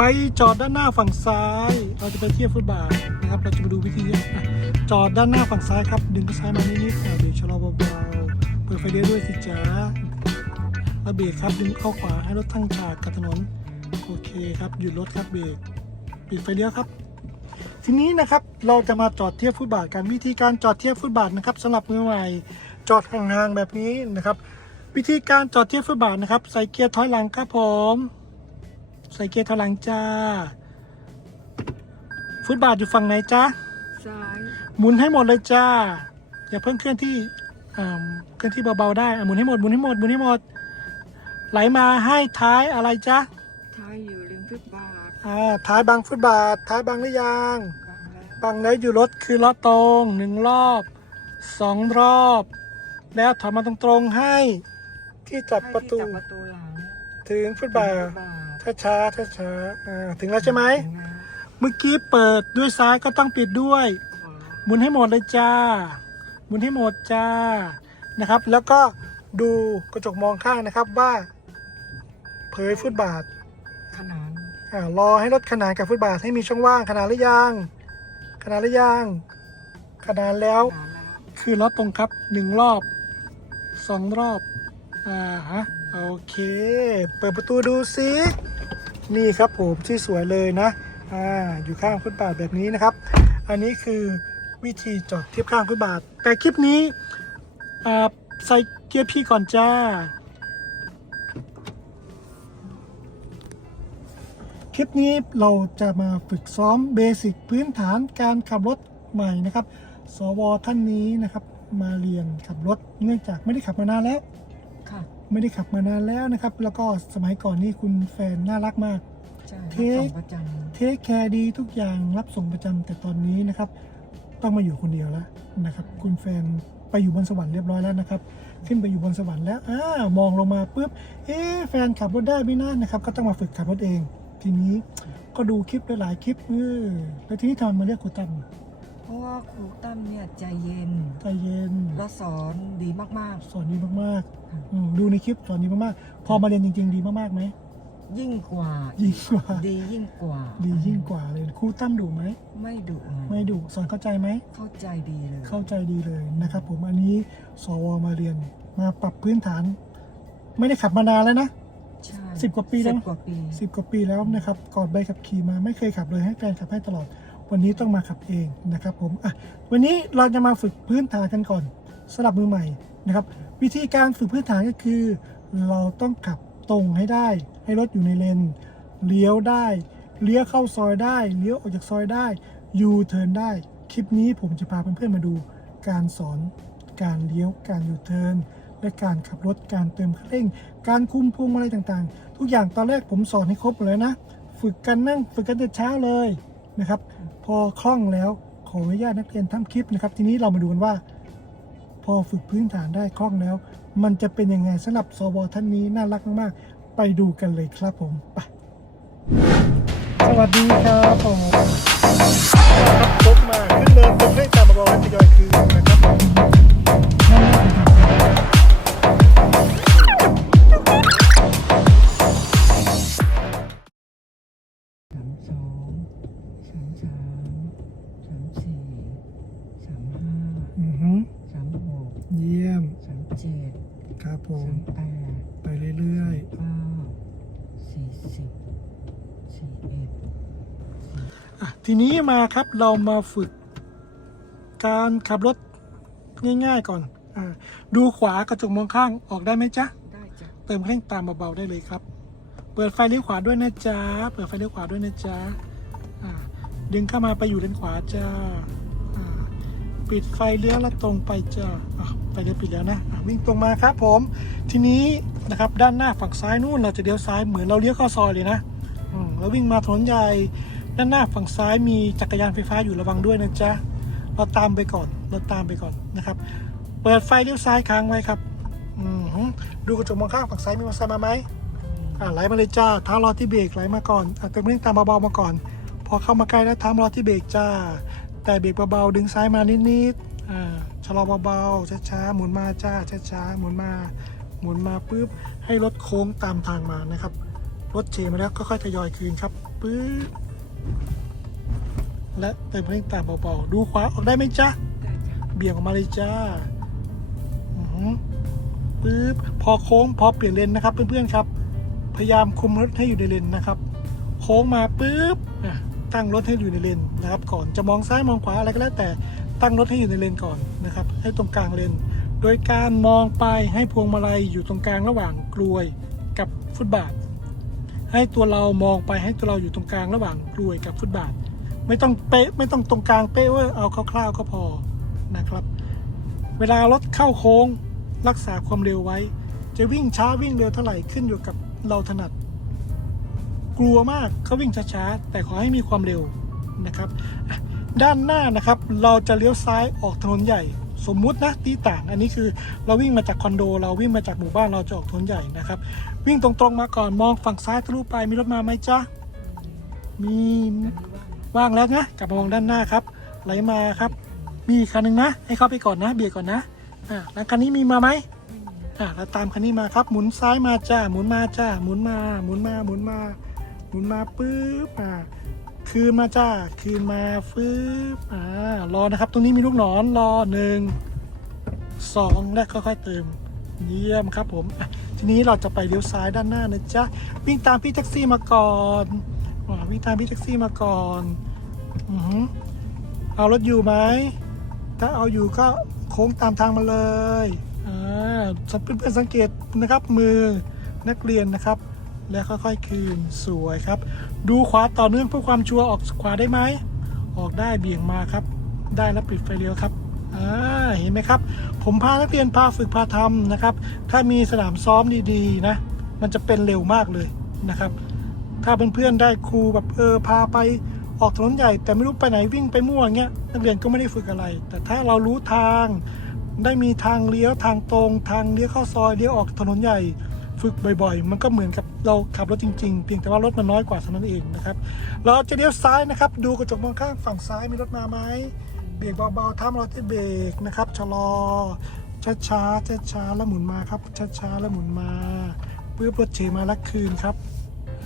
ไปจอดด้านหน้าฝั่งซ้าย เราจะไปเทียบฟุตบาทนะครับ เราจะมาดูวิธีจอดด้านหน้าฝั่งซ้ายครับ ดึงซ้ายมานิดๆอะเบรกชะลอเบาๆเปิดไฟเลี้ยวด้วยสิจ้าแล้วเบรกครับดึงเข้าขวาให้รถทั้งฉากกับถนนโอเคครับหยุดรถครับเบรกปิดไฟเลี้ยวครับทีนี้นะครับเราจะมาจอดเทียบฟุตบาทกันวิธีการจอดเทียบฟุตบาทนะครับสำหรับมือใหม่จอดห่างๆแบบนี้นะครับ วิธีการจอดเทียบฟุตบาทนะครับ ใส่เกียร์ถอยหลังครับผม ใส่เกียร์ถอยหลังจ้า ฟุตบาทอยู่ฝั่งไหนจ้าซ้ายหมุนให้หมดเลยจ้า อย่าเพิ่งเคลื่อนที่อ่าเคลื่อนที่เบาๆได้อะหมุนให้หมดหมุนให้หมดหมุนให้หมด ไหลมาให้ท้ายอะไรจ้าท้ายอยู่ริมฟุตบาทอ่าท้ายบางฟุตบาท ท้ายบางหรือยังบางแล้วบังแล้วอยู่รถคือล้อตรงหนึ่งรอบสองรอบ แล้วถอยมาตรงๆให้ ที่จับประตูให้ที่จับประตูหลังถึงฟุตบาท ฟุตบาท ช้าช้าช้าช้าๆอ่าถึงแล้วใช่ไหมถึงแล้วเมื่อกี้เปิดด้วยซ้ายก็ต้องปิดด้วยขวาหมุนให้หมดเลยจ้า หมุนให้หมดจ้า นะครับ แล้วก็ดูกระจกมองข้างนะครับว่า เผยฟุตบาท ขนานอ่ารอให้รถขนานกับฟุตบาทให้มีช่องว่างขนาดหรือยัง ขนาดหรือยัง ขนาดแล้วขนานแล้วคือล้อตรงครับหนึ่งรอบสองรอบ อ่าฮะ โอเค เปิดประตูดูสิ นี่ครับผมที่อสวยเลยนะอ่าอยู่ข้างฟุตบาทแบบนี้นะครับ อันนี้คือวิธีจอดเทียบข้างฟุตบาท แต่คลิปนี้อ่าใส่เกียร์พีก่อนจ้า คลิปนี้เราจะมาฝึกซ้อมเบสิกพื้นฐานการขับรถใหม่นะครับ สวท่านนี้นะครับมาเรียนขับรถเนื่องจากไม่ได้ขับมานานแล้ว ไม่ได้ขับมานานแล้วนะครับ แล้วก็สมัยก่อนนี่คุณแฟนน่ารักมาก ใช่เทรับคส่งประจเทคแคร์ดีทุกอย่างรับส่งประจำแต่ตอนนี้นะครับ ต้องมาอยู่คนเดียวแล้วนะครับ คุณแฟนไปอยู่บนสวรรค์เรียบร้อยแล้วนะครับ ขึ้นไปอยู่บนสวรรค์แล้วอ่ามองลงมาปุ๊บเอ๊ะแฟนขับรถได้ไหมนะนะครับ ก็ต้องมาฝึกขับรถเอง ทีนี้ก็ดูคลิปหลายๆคลิปเออแล้วทีนี้ทำไมมาเรียกครูตั้มำ เพราะว่าครูตั้มเนี่ยใจเย็นใจเย็นและสอนดีมาก สอนดีมากๆอืมดูในคลิปสอนดีมากๆ พอมาเรียนจริง ๆ ดีมากๆไหมๆ ยิ่งกว่า ยิ่งกว่า ดียิ่งกว่าดียิ่งกว่าเลยครูตั้มดุไหมไม่ดุไม่ดุสอนเข้าใจไหม เข้าใจดีเลย เข้าใจดีเลยนะครับ ผมอันนี้สวมาเรียนมาปรับพื้นฐาน ไม่ได้ขับมานานแล้วนะ ใช่สิบกว่าปีแล้ว สิบกว่าปี สิบกว่าปีแล้วนะครับก่อนใบขับขี่มาไม่เคยขับเลยให้แฟนขับให้ตลอด วันนี้ต้องมาขับเองนะครับผมอะวันนี้เราจะมาฝึกพื้นฐานกันก่อนสำหรับมือใหม่นะครับ วิธีการฝึกพื้นฐานก็คือ เราต้องขับตรงให้ได้ ให้รถอยู่ในเลนเลี้ยวได้เลี้ยวเข้าซอยได้เลี้ยวออกจากซอยได้ยูเทิร์นได้ คลิปนี้ผมจะพาเพื่อนๆมาดู การสอนการเลี้ยวการยูเทิร์นและการขับรถการเติมคันเร่ง การคุมพวงมาลัยต่างๆ ทุกอย่างตอนแรกผมสอนให้ครบเลยนะ ฝึกกันนั่งฝึกกันแต่เช้าเลย นะครับ พอคล่องแล้วขออนุญาตนักเรียนทำคลิปนะครับ ทีนี้เรามาดูกันว่า พอฝึกพื้นฐานได้คล่องแล้ว มันจะเป็นยังไงสำหรับสวท่านนี้น่ารักมากๆ ไปดูกันเลยครับผมไปสวัสดีครับผมครับพบมาขึ้นเนินตรงให้ตามบอลทยอยคืนนะครับ เจ็ดครับผมสามแปดไปเรื่อยเก้าสี่สิบสี่เอ็ดๆอะทีนี้มาครับเรามาฝึก การขับรถง่ายๆก่อนอาดูขวากระจกมองข้างออกได้ไหมจ๊ะ ได้จ้ะเติมเครื่องตามเบาๆได้เลยครับ เปิดไฟเลี้ยวขวาด้วยนะจ๊ะ เปิดไฟเลี้ยวขวาด้วยนะจ๊ะอ่าดึงเข้ามาไปอยู่เลนขวาจ้าอ่า ปิดไฟเลี้ยวแล้วตรงไปจ้าอะไฟเลี้ยวปิดแล้วนะะวิ่งตรงมาครับผม ทีนี้นะครับด้านหน้าฝั่งซ้ายนู่นเราจะเลี้ยวซ้ายเหมือนเราเลี้ยวเข้าซอยเลยนะแล้ววิ่งมาถนนใหญ่ด้านหน้าฝั่งซ้ายมีจักรยานไฟฟ้าอยู่ระวังด้วยนะจ๊ะเราตามไปก่อนเราตามไปก่อนนะครับ เปิดไฟเลี้ยวซ้ายค้างไว้ครับดูกระจกมองข้างฝั่งซ้ายมีมอเตอร์ไซค์มาไหมอ่าไหลมาเลยจ้าท้ารอที่เบรกไหลมาก่อนอะเติมเร่งตามเบาๆมาก่อน พอเข้ามาใกล้แล้วท้ารอที่เบรกจ้า แต่เบรกเบาๆดึงซ้ายมานิดๆอ่าชะลอเบาๆช้าๆหมุนมาจ้าช้าๆหมุนมาหมุนมาปุ๊บให้รถโค้งตามทางมานะครับรถเฉมาแล้วก็ค่อยทยอยคืนครับปึ๊บและเติมคันเร่งตามเบาๆดูขวาออกได้ไหมจ๊ะเบี่ยงออกมาเลยจ้าปึ๊บพอโค้งพอเปลี่ยนเลนนะครับเพื่อนๆครับ พยายามคุมรถให้อยู่ในเลนนะครับ โค้งมาปึ๊บอะ ตั้งรถให้อยู่ในเลนนะครับ ก่อนจะมองซ้ายมองขวาอะไรก็แล้วแต่ตั้งรถให้อยู่ในเลนก่อนนะครับ ให้ตรงกลางเลน โดยการมองไปให้พวงมาลัยอยู่ตรงกลางระหว่างกลวยกับฟุตบาท ให้ตัวเรามองไปให้ตัวเราอยู่ตรงกลางระหว่างกลวยกับฟุตบาท ไม่ต้องเป๊ะไม่ต้องตรงกลางเป๊ะว่าเอาคร่าวๆก็พอนะครับ เวลารถเข้าโค้งรักษาความเร็วไว้ จะวิ่งช้าวิ่งเร็วเท่าไหร่ขึ้นอยู่กับเราถนัด กลัวมากเขาวิ่งช้าๆแต่ขอให้มีความเร็วนะครับ ด้านหน้านะครับเราจะเลี้ยวซ้ายออกถนนใหญ่ สมมุตินะตีต่าง อันนี้คือเราวิ่งมาจากคอนโด เราวิ่งมาจากหมู่บ้านเราจะออกถนนใหญ่นะครับ วิ่งตรงๆมาก่อนมองฝั่งซ้ายทะลุไปมีรถมาไหมจ๊ะมีว่างแล้วนะกลับมามองด้านหน้าครับ ไหลมาครับ มีคันหนึ่งนะ ให้เข้าไปก่อนนะ เบียดก่อนนะอ่าแล้วคันนี้มีมาไหมไม่มีอ่าแล้วตามคันนี้มาครับ หมุนซ้ายมาจ้าหมุนมาจ้าหมุนมา หมุนมาหมุนมา มุนมาปึ๊บอ่าคืนมาจ้าคืนมาฟืบอ่ารอนะครับ ตรงนี้มีลูกหนอนรอหนึ่งสองและค่อยๆเติมเยี่ยมครับผมทีนี้เราจะไปเลี้ยวซ้ายด้านหน้านะจ๊ะวิ่งตามพี่แท็กซี่มาก่อนอ่าวิ่งตามพี่แท็กซี่มาก่อนอือเอารถอยู่ไหมถ้าเอาอยู่ก็โค้งตามทางมาเลยอ่าเพื่อนๆสังเกตนะครับมือนักเรียนนะครับ และค่อยๆ คืนสวยครับ ดูขวาต่อเนื่องเพื่อความชัวร์ออกขวาได้ไหม ออกได้เบี่ยงมาครับ ได้แล้วปิดไฟเลี้ยวครับอ่าเห็นไหมครับ ผมพานักเรียนพาฝึกพาทำนะครับ ถ้ามีสนามซ้อมดีๆนะ มันจะเป็นเร็วมากเลยนะครับ ถ้าเพื่อนๆได้ครูแบบเออพาไปออกถนนใหญ่แต่ไม่รู้ไปไหนวิ่งไปมั่วเงี้ยนักเรียนก็ไม่ได้ฝึกอะไร แต่ถ้าเรารู้ทางได้มีทางเลี้ยวทางตรง ทางเลี้ยวเข้าซอยเลี้ยวออกถนนใหญ่ ฝึกบ่อยๆ มันก็เหมือนกับเราขับรถจริงๆ เพียงแต่ว่ารถมันน้อยกว่าเท่านั้นเองนะครับ เราจะเลี้ยวซ้ายนะครับ ดูกระจกมองข้างฝั่งซ้ายมีรถมาไหมเบรกเบาๆท้ามเราที่เบรกนะครับชะลอช้าๆช้าๆแล้วหมุนมาครับช้าๆแล้วหมุนมาปื๊บรถเฉมาล้วคืนครับ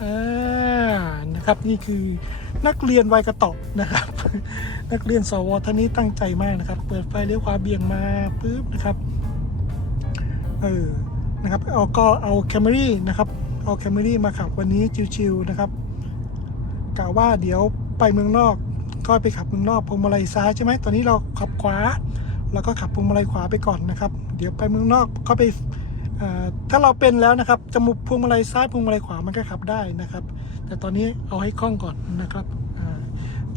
อ่านะครับนี่คือนักเรียนวัยกระตอกนะครับ นักเรียนสวท่านนี้ตั้งใจมากนะครับ เปิดไฟเลี้ยวขวาเบี่ยงมาปุ๊บนะครับเออ นะครับเอาก็เอาแคมรี่นะครับ เอาแคมรี่มาขับวันนี้ชิวๆนะครับกะว่าเดี๋ยวไปเมืองนอกก็ไปขับเมืองนอกพวงมาลัยซ้ายใช่ไหมตอนนี้เราขับขวาแล้วก็ขับพวงมาลัยขวาไปก่อนนะครับ เดี๋ยวไปเมืองนอกก็ไปถ้าเราเป็นแล้วนะครับจมูกพวงมาลัยซ้ายพวงมาลัยขวามันก็ขับได้นะครับ แต่ตอนนี้เอาให้คล่องก่อนนะครับ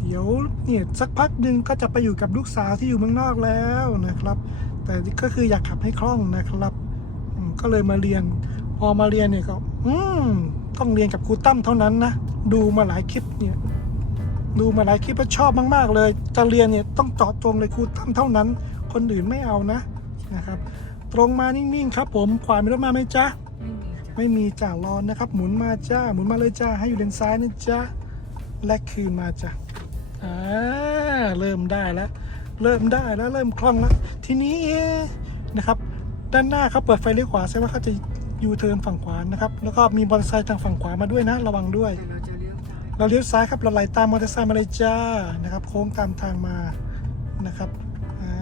เดี๋ยวเนี่ยสักพักหนึ่งก็จะไปอยู่กับลูกสาวที่อยู่เมืองนอกแล้วนะครับ แต่ก็คืออยากขับให้คล่องนะครับ ก็เลยมาเรียน พอมาเรียนเนี่ยก็ อืมต้องเรียนกับครูตั้มเท่านั้นนะดูมาหลายคลิปเนี่ยดูมาหลายคลิปแล้วชอบมาก ๆ เลย จะเรียนเนี่ยต้องเจาะจงเลยครูตั้มเท่านั้น คนอื่นไม่เอานะนะครับ ตรงมานิ่งๆครับ ผมขวามีรถมาไหมจ๊ะไม่มีจ้ะไม่มีจ่ารอนนะครับ หมุนมาจ้า หมุนมาเลยจ้า ให้อยู่เลนซ้ายนะจ้าและคืนมาจ้าอ่าเริ่มได้แล้ว เริ่มได้แล้วเริ่มคล่องแล้ว ทีนี้เอ๊ะนะครับ ด้านหน้าเขาเปิดไฟเลี้ยวขวาแสดงว่าเขาจะยูเทิร์นฝั่งขวานะครับ แล้วก็มีมอเตอร์ไซค์ทางฝั่งขวามาด้วยนะ ระวังด้วย แต่เราจะเลี้ยวซ้ายเราเลี้ยวซ้ายครับเราไหลตามมอเตอร์ไซค์มาเลยจ้านะครับ โค้งตามทางมานะครับอ่า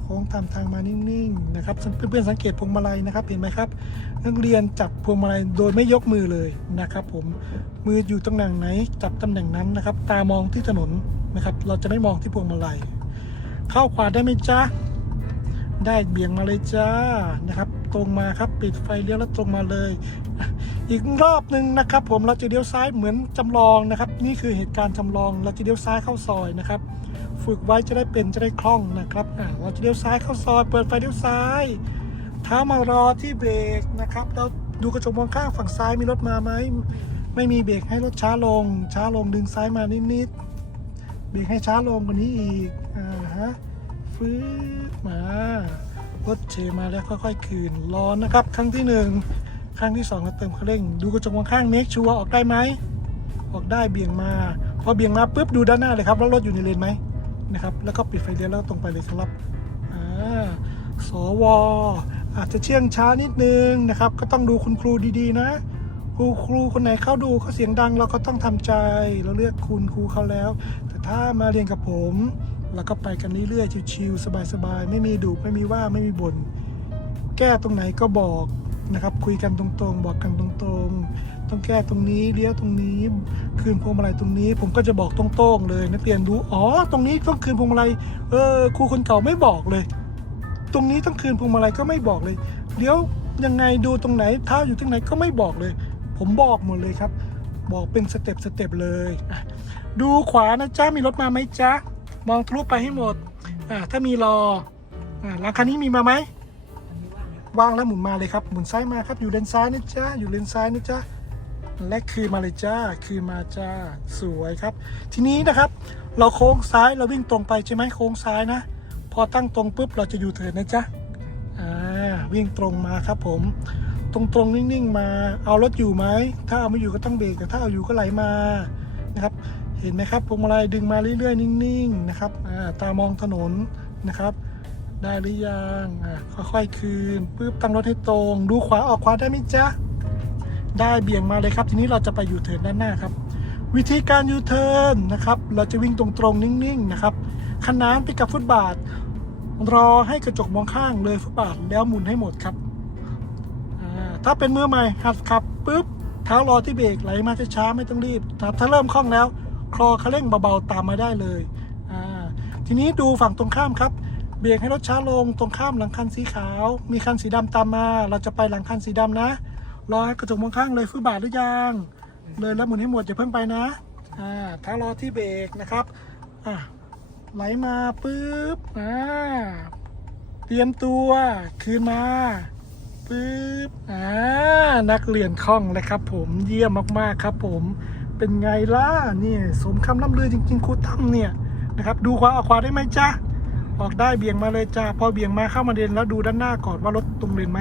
โค้งตามทางมานิ่งๆนะครับเพื่อนๆสังเกตพวงมาลัยนะครับ เห็นไหมครับ นักเรียนจับพวงมาลัยโดยไม่ยกมือเลยนะครับ ผมมืออยู่ตำแหน่งไหนจับตำแหน่งนั้นนะครับ ตามองที่ถนนนะครับ เราจะไม่มองที่พวงมาลัยเข้าขวาได้ไหมจ๊ะ ได้เบี่ยงมาเลยจ้านะครับ ตรงมาครับปิดไฟเลี้ยวแล้วตรงมาเลย อีกรอบหนึ่งนะครับ ผมเราจะเลี้ยวซ้ายเหมือนจำลองนะครับ นี่คือเหตุการณ์จำลองเราจะเลี้ยวซ้ายเข้าซอยนะครับ ฝึกไว้จะได้เป็นจะได้คล่องนะครับเราจะเลี้ยวซ้ายเข้าซอยเปิดไฟเลี้ยวซ้ายเท้ามารอที่เบรกนะครับเราดูกระจกมองข้างฝั่งซ้ายมีรถมาไหมไม่มีเบรกให้รถช้าลง ช้าลงดึงซ้ายมานิดๆเบรกให้ช้าลงกว่านี้อีกอ่าฮะฟื้น มารถเชมาแล้วค่อยๆคืนร้อนนะครับ ครั้งที่หนึ่งครั้งที่สองเราเติมเคันเร่งดูกระจกมองข้างเมคชัวร์ออกได้ไหมออกได้เบี่ยงมา พอเบี่ยงมาปุ๊บดูด้านหน้าเลยครับว่ารถอยู่ในเลนไหมนะครับ แล้วก็ปิดไฟเลี้ยวแล้วตรงไปเลยครับอ่าสวอาจจะเชื่องช้านิดนึงนะครับ ก็ต้องดูคุณครูดีๆนะครูครูคนไหนเข้าดูเขาเสียงดังเราก็ต้องทำใจ เราเลือกคุณครูเขาแล้ว แต่ถ้ามาเรียนกับผม เราก็ไปกันเรื่อยๆชิวๆสบายๆ ไม่มีดุไม่มีว่าไม่มีบ่นแก้ตรงไหนก็บอกนะครับ คุยกันตรงๆ บอกกันตรงๆ ต้องแก้ตรงนี้เลี้ยวตรงนี้ คืนพวงมาลัยตรงนี้ ผมก็จะบอกตรงๆ เลยนักเรียนรู้อ๋อ ตรงนี้ต้องคืนพวงมาลัยเออครูคนเก่าไม่บอกเลย ตรงนี้ต้องคืนพวงมาลัยก็ไม่บอกเลยเลี้ยวยังไงดูตรงไหนเท้าอยู่ตรงไหนก็ไม่บอกเลย ผมบอกหมดเลยครับ บอกเป็นสเต็ปสเต็ปเลย ดูขวานะจ๊ะมีรถมาไหมจ๊ะ มองทะลุไปให้หมดอ่าถ้ามีรออ่าแล้วคันนี้มีมาไหมว่างแล้วหมุนมาเลยครับ หมุนซ้ายมาครับ อยู่เลนซ้ายนะจ๊ะ อยู่เลนซ้ายนะจ๊ะ และคืนมาเลยจ้า คืนมาจ้า สวยครับ ทีนี้นะครับ เราโค้งซ้ายเราวิ่งตรงไปใช่ไหมโค้งซ้ายนะ พอตั้งตรงปุ๊บเราจะอยู่เถินนะจ๊ะ อ่า วิ่งตรงมาครับผม ตรงตรงๆนิ่งๆมา เอารถอยู่ไหม ถ้าเอาไม่อยู่ก็ต้องเบรก แต่ถ้าเอาอยู่ก็ไหลมา นะครับ เห็นไหมครับพวงมาลัยดึงมาเรื่อยๆ นิ่งๆนะครับตามองถนนนะครับ ได้หรือยังค่อยๆคืนปุ๊บตั้งรถให้ตรง ดูขวาออกขวาได้ไหมจ๊ะได้เบี่ยงมาเลยครับ ทีนี้เราจะไปยูเทิร์นด้านหน้าครับ วิธีการยูเทิร์นนะครับ เราจะวิ่งตรงๆนิ่งๆนะครับขนานไปกับฟุตบาท รอให้กระจกมองข้างเลยฟุตบาทแล้วหมุนให้หมดครับถ้าเป็นมือใหม่หัดขับปุ๊บเท้ารอที่เบรกไหลมาช้าๆไม่ต้องรีบถ้าเริ่มคล่องแล้ว คลอคันเร่งเบาๆตามมาได้เลยอ่าทีนี้ดูฝั่งตรงข้ามครับเบรกให้รถช้าลงตรงข้ามหลังคันสีขาว มีคันสีดำตามมา เราจะไปหลังคันสีดำนะรอให้กระจกมองข้างเลยฟุตบาทหรือยัง เลยแล้วหมุนให้หมดอย่าเพิ่งไปนะอ่าถ้ารอที่เบรกนะครับอ่าไหลมาปุ๊บอ่าเตรียมตัวคืนมาปุ๊บอ่านักเรียนคล่องเลยครับผมเยี่ยมมากๆครับผม เป็นไงล่ะนี่สมคำล่ำลือจริงๆครูตั้มเนี่ยนะครับดูขวาออกขวาได้ไหมจ๊ะออกได้เบี่ยงมาเลยจ้าพอเบี่ยงมาเข้ามาเลนแล้วดูด้านหน้าก่อนว่ารถตรงเลนไหม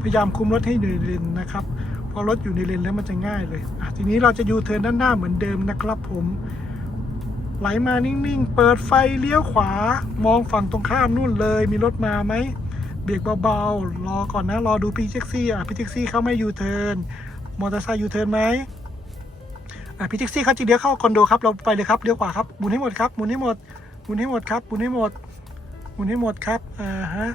พยายามคุมรถให้อยู่ในเลนนะครับพอรถอยู่ในเลนแล้วมันจะง่ายเลยอะทีนี้เราจะยูเทิร์นด้านหน้าเหมือนเดิมนะครับผมไหลมานิ่งๆ เปิดไฟเลี้ยวขวา มองฝั่งตรงข้ามนู่นเลย มีรถมาไหม เบรกเบาๆ รอก่อนนะ รอดูพี่แท็กซี่ อะ พี่แท็กซี่เขาไม่ยูเทิร์น มอเตอร์ไซค์ยูเทิร์นไหม พี่แท็กซี่เขาจะเลี้ยวเข้าคอนโดครับเราไปเลยครับเลี้ยวขวาครับหมุนให้หมดครับหมุนให้หมดหมุนให้หมดครับหมุนให้หมดหมุนให้หมดครับอ่าฮะ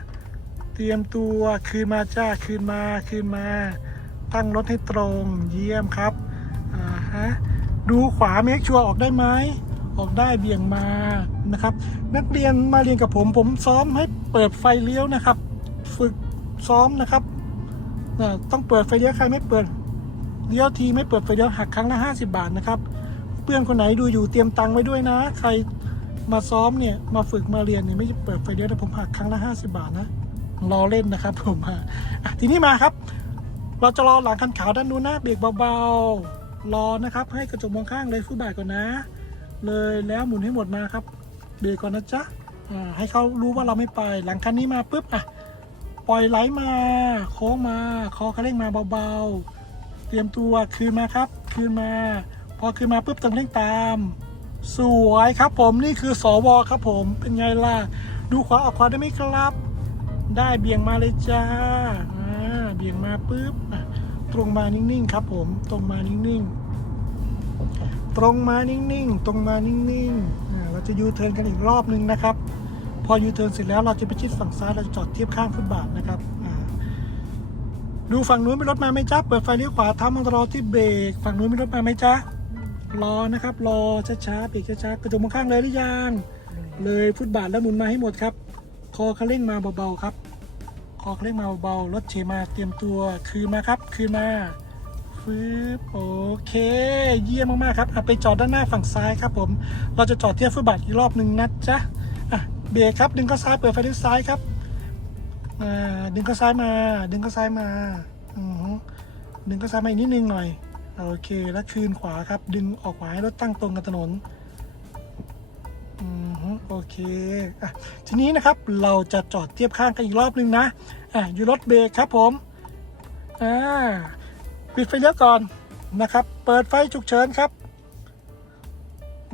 เตรียมตัวคืนมาจ้าคืนมาคืนมา ตั้งรถให้ตรงเยี่ยมครับอ่าฮะดูขวาเมคชัวร์ออกได้ไหมออกได้เบี่ยงมานะครับ นักเรียนมาเรียนกับผมผมซ้อมให้เปิดไฟเลี้ยวนะครับ ฝึกซ้อมนะครับต้องเปิดไฟเลี้ยวใครไม่เปิด เลี้ยวทีไม่เปิดไฟเลี้ยวหักครั้งละ50 บาทนะครับ เพื่อนคนไหนดูอยู่เตรียมตังค์ไว้ด้วยนะ ใครมาซ้อมเนี่ยมาฝึกมาเรียนเนี่ยไม่เปิดไฟเลี้ยวแต่ผมหักครั้งละ50 บาทนะรอเล่นนะครับ ผมทีนี้มาครับ เราจะรอหลังคันขาวด้านนู้นนะเบรกเบาๆรอนะครับ ให้กระจกมองข้างเลยฟุตบาทก่อนนะ เลยแล้วหมุนให้หมดมาครับ เบรกก่อนนะจ๊ะอ่าให้เขารู้ว่าเราไม่ไป หลังคันนี้มาปุ๊บอะปล่อยไหลมา โค้งมา คอคันเร่งมาเบาๆ เตรียมตัวคืนมาครับ คืนมา พอคืนมาปุ๊บต้องเร่งตาม สวยครับผมนี่คือสวครับผมเป็นไงล่ะ ดูขวาออกขวาได้ไหมครับ ได้เบี่ยงมาเลยจ้าเบี่ยงมาปุ๊บตรงมานิ่งๆครับผมตรงมานิ่งๆ ตรงมานิ่งๆ ตรงมานิ่งๆเราจะยูเทิร์นกันอีกรอบนึงนะครับ พอยูเทิร์นเสร็จแล้วเราจะไปชิดฝั่งซ้ายเราจะจอดเทียบข้างฟุตบาทนะครับ ดูฝั่งนู้นมีรถมาไหมจ๊ะเปิดไฟเลี้ยวขวาทำมันรอที่เบรกฝั่งนู้นมีรถมาไหมจ๊ะรอนะครับ รอช้าๆเบรกช้าๆกระจกมองข้างเลยหรือยังเลยฟุตบาทแล้วหมุนมาให้หมดครับ คอคันเร่งมาเบาๆครับ คอคันเร่งมาเบาๆรถเชมาเตรียมตัวคืนมาครับ คืนมาฟืบโอเค เยี่ยมมากๆครับไปจอดด้านหน้าฝั่งซ้ายครับผม เราจะจอดเทียบฟุตบาทอีกรอบหนึ่งนะจ๊ะอะเบรกครับดึงเข้าซ้ายเปิดไฟเลี้ยวซ้ายครับ อ่าดึงเข้าซ้ายมา ดึงเข้าซ้ายมาอือหือดึงเข้าซ้ายมาอีกนิดนึงหน่อยโอเคแล้วคืนขวาครับ ดึงออกขวาให้รถตั้งตรงกับถนนอืมฮึโอเคอะทีนี้นะครับเราจะจอดเทียบข้างกันอีกรอบนึงนะอะอยู่รถเบรกครับผมอ่าปิดไฟเลี้ยวก่อนนะครับ เปิดไฟฉุกเฉินครับ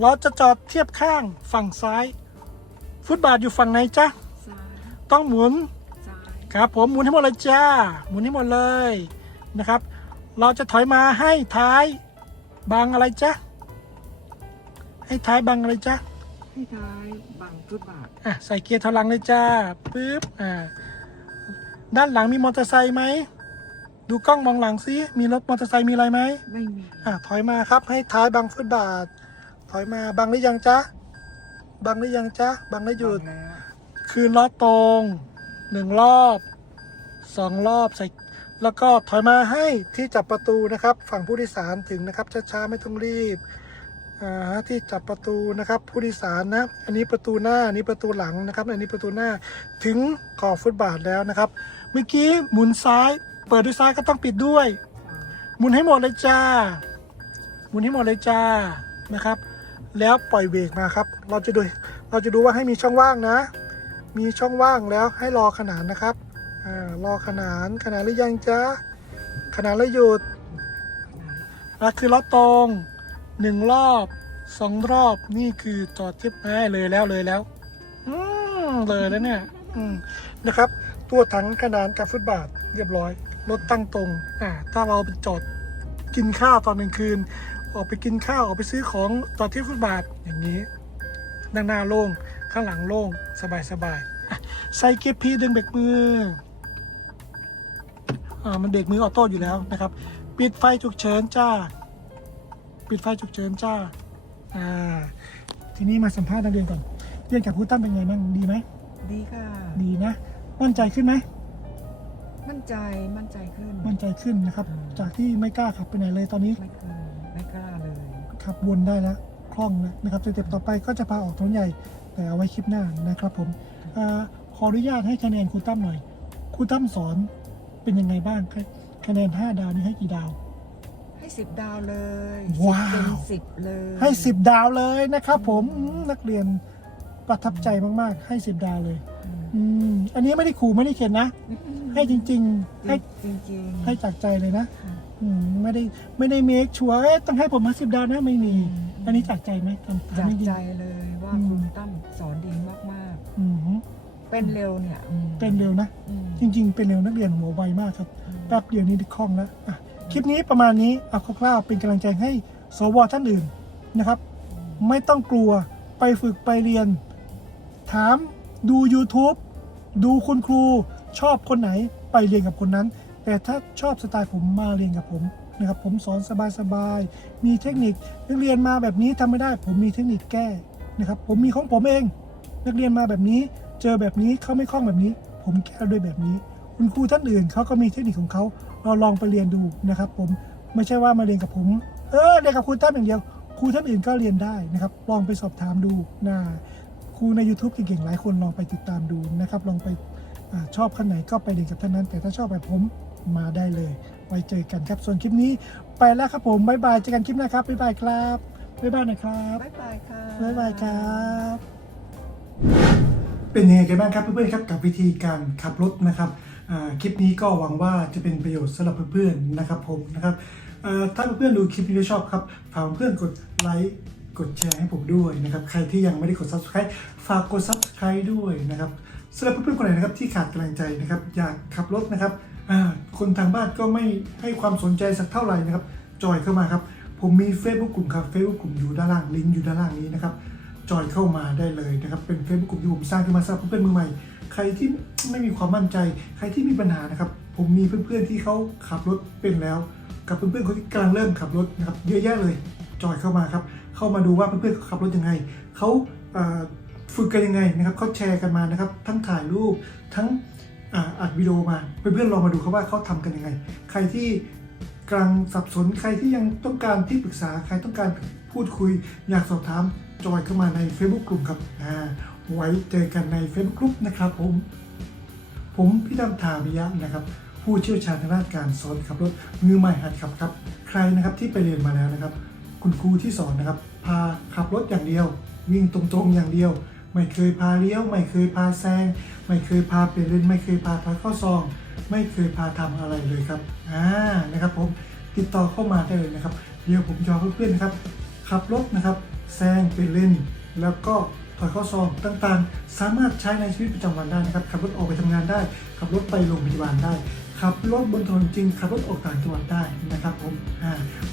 เราจะจอดเทียบข้างฝั่งซ้าย ฟุตบาทอยู่ฝั่งไหนจ๊ะซ้ายต้องหมุนซ้าย ครับผมหมุนให้หมดเลยจ้าหมุนให้หมดเลยนะครับ เราจะถอยมาให้ท้ายบางอะไรจ๊ะให้ท้ายบางอะไรจ๊ะให้ท้ายบังฟุตบาทอะใส่เกียร์ถอยหลังเลยจ้าปึ๊บอ่าด้านหลังมีมอเตอร์ไซค์ไหมดูกล้องมองหลังซิมีรถมอเตอร์ไซค์มีอะไรไหมไม่มีอะถอยมาครับให้ท้ายบังฟุตบาท ถอยมาบังหรือยังจ๊ะบังหรือยังจ๊ะบังแล้วหยุดบังแล้วคือล้อตรง หนึ่งรอบสองรอบใส่แล้วก็ถอยมาให้ที่จับประตูนะครับ ฝั่งผู้โดยสารถึงนะครับช้าๆไม่ต้องรีบที่จับประตูนะครับ ผู้โดยสารนะ อันนี้ประตูหน้าอันนี้ประตูหลังนะครับ อันนี้ประตูหน้าถึงขอบฟุตบาทแล้วนะครับ เมื่อกี้หมุนซ้าย เปิดด้วยซ้ายก็ต้องปิดด้วย หมุนให้หมดเลยจ้า หมุนให้หมดเลยจ้านะครับ แล้วปล่อยเบรกมาครับ เราจะดูเราจะดูว่าให้มีช่องว่างนะ มีช่องว่างแล้วให้รอขนานนะครับอรอขนานขนานหรือยังจ๊ะขนานแล้วหยุดอะคือล้อตรงหนึ่งรอบสองรอบนี่คือจอดเทียบง่ายเลยแล้วเลยแล้ว อืมเลยแล้วเนี่ย อืมนะครับ ตัวถังขนานกับฟุตบาทเรียบร้อยรถตั้งตรง อ่า ถ้าเราไปจอดกินข้าวตอนกลางคืน ออกไปกินข้าวออกไปซื้อของจอดที่ฟุตบาทอย่างนี้ด้านหน้าโล่ง ข้างหลังโล่ง สบายสบายๆอะใส่เกียร์พีดึงเบรกมืออ่ามันเบรกมือออโต้อยู่แล้วนะครับ ปิดไฟฉุกเฉินจ้า ปิดไฟฉุกเฉินจ้าอ่าทีนี้มาสัมภาษณ์นักเรียนก่อนเรียนกับครูตั้มเป็นไงบ้างดีไหมดีค่ะ ดีนะ มั่นใจขึ้นไหมมั่นใจมั่นใจขึ้น มั่นใจขึ้นนะครับ จากที่ไม่กล้าขับไปไหนเลยตอนนี้ไม่ขึ้นไม่กล้าเลยขับวนได้แล้ว คล่องแล้วนะครับสเต็ปต่อไปก็จะพาออกถนนใหญ่แต่เอาไว้คลิปหน้านะครับผมอาขออนุญาตให้คะแนนครูตั้มหน่อยครูตั้มสอนเป็นยังไงบ้างคะคะแนน 5 ดาวนี่ให้กี่ดาวให้สิบดาวเลยว้าวสิบเป็นสิบเลย ให้10ดาวเลยนะครับผมอืมนักเรียนประทับใจมากๆ ให้10ดาวเลยอืมอืมอันนี้ไม่ได้ขู่ไม่ได้เข็นนะ ให้จริง ๆ ให้จริงจริงๆให้จากใจเลยนะค่ะอืมไม่ได้ไม่ได้เมคชัวร์เอ๊ะต้องให้ผมมาสิบดาวนะไม่มี อืมอันนี้จากใจไหมถามจากจริงใจเลยว่าอืมคุณตั้มสอนดีมากอืมๆเป็นเร็วเนี่ยอืมเป็นเร็วนะอืมจริง ๆ เป็นเร็วนักเรียนหัวไวมากครับอืมแป๊บเดียวนี้ได้คล่องแล้วอะคลิปนี้ประมาณนี้เอาคร่าวๆเป็นกำลังใจให้สวท่านอื่นนะครับ ไม่ต้องกลัวไปฝึกไปเรียน ถามดู YouTube ดูคุณครูชอบคนไหนไปเรียนกับคนนั้น แต่ถ้าชอบสไตล์ผมมาเรียนกับผม นะครับผมสอนสบายๆมีเทคนิคนักเรียนมาแบบนี้ทำไม่ได้ ผมมีเทคนิคแก้นะครับผมมีของผมเอง นักเรียนมาแบบนี้ เจอแบบนี้เขาไม่คล่องแบบนี้ ผมแก้ด้วยแบบนี้ คุณครูท่านอื่นเขาก็มีเทคนิคของเขาเราลองไปเรียนดูนะครับ ผมไม่ใช่ว่ามาเรียนกับผม เออเรียนกับครูตั้มอย่างเดียวครูท่านอื่นก็เรียนได้นะครับ ลองไปสอบถามดูนะครูใน YouTube เก่งๆหลายคนลองไปติดตามดูนะครับ ลองไปอชอบขั้นไหนก็ไปเรียนกับท่านนั้น แต่ถ้าชอบแบบผมมาได้เลย ไว้เจอกันครับ ส่วนคลิปนี้ไปแล้วครับผมบ๊ายบายเจอกันคลิปหน้าครับบ๊ายบายครับบ๊ายบายนะครับบ๊ายบายค่ะบ๊ายบายครับ เป็นยังไงกันบ้างครับเพื่อนๆครับกับวิธีการขับรถนะครับอ่าคลิปนี้ก็หวังว่าจะเป็นประโยชน์สำหรับเพื่อนๆนะครับผมนะครับอ่าถ้าเพื่อนๆดูคลิปนี้แล้วชอบครับฝากเพื่อนๆกดไลค์กดแชร์ให้ผมด้วยนะครับใครที่ยังไม่ได้กด subscribe ฝากกด subscribe ด้วยนะครับสำหรับเพื่อนๆคนไหนนะครับที่ขาดกำลังใจนะครับอยากขับรถนะครับอ่า คนทางบ้านก็ไม่ให้ความสนใจสักเท่าไหร่นะครับ จอยเข้ามาครับ ผมมี Facebook กลุ่มครับ Facebook กลุ่มอยู่ด้านล่างลิงก์อยู่ด้านล่างนี้นะครับ จอยเข้ามาได้เลยนะครับ เป็น Facebook กลุ่มที่ผมสร้างขึ้นมาสำหรับเพื่อนมือใหม่ ใครที่ไม่มีความมั่นใจ ใครที่มีปัญหานะครับ ผมมีเพื่อนๆที่เขาขับรถเป็นแล้ว กับเพื่อนๆคนที่กำลังเริ่มขับรถนะครับ เยอะแยะเลย จอยเข้ามาครับ เข้ามาดูว่าเพื่อนๆขาขับรถยังไงเขาฝึกกันยังไงนะครับเขาแชร์กันมานะครับ ทั้งถ่ายรูปทั้ง อ่าอัดวิดีโอมาเพื่อนๆลองมาดูครับว่าเขาทำกันยังไง ใครที่กำลังสับสนใครที่ยังต้องการที่ปรึกษาใครต้องการพูดคุย อยากสอบถามจอยเข้ามาใน Facebook กลุ่มครับอ่าไว้เจอกันใน Facebook กลุ่มนะครับผม ผมพี่ดำทามิยะนะครับ ผู้เชี่ยวชาญทางด้านการสอนขับรถมือใหม่หัดขับครับ ใครนะครับที่ไปเรียนมาแล้วนะครับ คุณครูที่สอนนะครับ พาขับรถอย่างเดียว วิ่งตรงๆอย่างเดียว ไม่เคยพาเลี้ยว ไม่เคยพาแซง ไม่เคยพาเปลี่ยนเลนไม่เคยพาถอยเข้าซอง ไม่เคยพาทำอะไรเลยครับอ่านะครับผมติดต่อเข้ามาได้เลยนะครับ เดี๋ยวผมจะเอเพื่อนๆนะครับ ขับรถนะครับแซงเปลี่ยนเลนแล้วก็ถอยข้าซองต่างๆ สามารถใช้ในชีวิตประจำวันได้นะครับ ขับรถออกไปทำงานได้ ขับรถไปโรงพยาบาลได้ ขับรถบนถนนจริง ขับรถออกต่างจังหวัดได้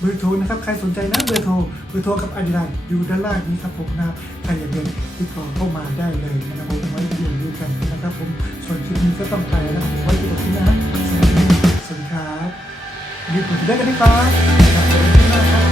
บอร์โทรนะครับใครสนใจนะเบอร์โทรเบอร์โทรกับไอดีไลน์อยู่ด้านล่างนี้ครับผมนะครับใครอยากเรียนติดต่อเข้ามาได้เลยนะครับผมไว้ดูดูกันนะครับผมส่วนคลิปนี้ก็ต้องไปแล้วนะผมไว้ที่ตรงนี้นะสวัสดีครับรีบกดติดตามกันนะครับ